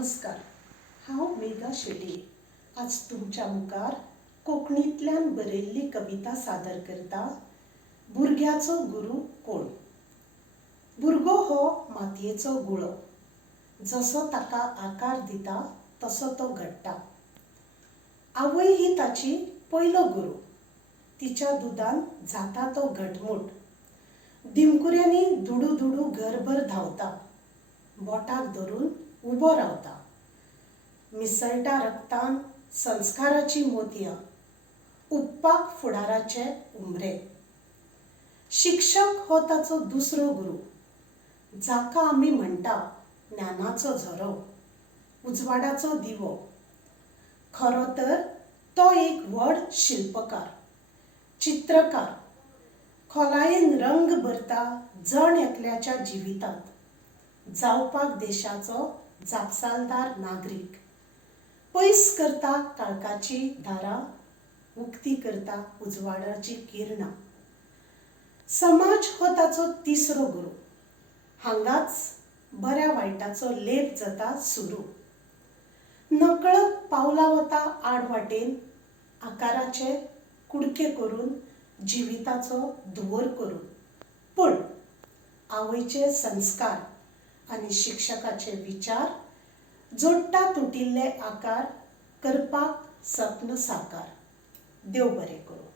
नमस्कार, हांव मेघा शेटे। आज तुमच्या मुखार कोंकणींतल्यान बरयल्ली कविता सादर करता। भुरग्याचो गुरू कोण? भुरगो हो मातयेचो गुळो, जसो ताका आकार दिता तसो तो घडटा। आवय ही ताची पयलो गुरू, तिच्या दुदान जाता तो घटमूट। दिमकुऱ्यांनी दुडू दुडू घरभर धांवता, बोटाक धरून उबो रावता। मिसळटा रक्तान संस्काराची मोतयां, उपपाक फुडाराचे उमरे। शिक्षक हो ताचो दुसरो गुरू, जाका आमी म्हणटा ज्ञानाचो झरो, उजवाडाचो दिवो। खरो तर तो एक व्हड शिल्पकार, चित्रकार, खोलायेन रंग भरता जण एकल्याच्या जिवितांत। जावपाक देशाचो जापसालदार नागरीक, पयस करता काळखाची दारां, उक्ती करता उजवाडाची किरणां। समाज हो ताचो तिसरो गुरू, हांगाच बऱ्या वायटाचो लेप जाता सुरू। नकळत पावलां वता आडवाटेन, आकाराचे कुडके करून, जिविताचो धुंवर करून। पूण आवयचे संस्कार आनी शिक्षकाचे विचार जोडटा तुटिल्ले आकार, करपाक सपन साकार। देव बरें करूं।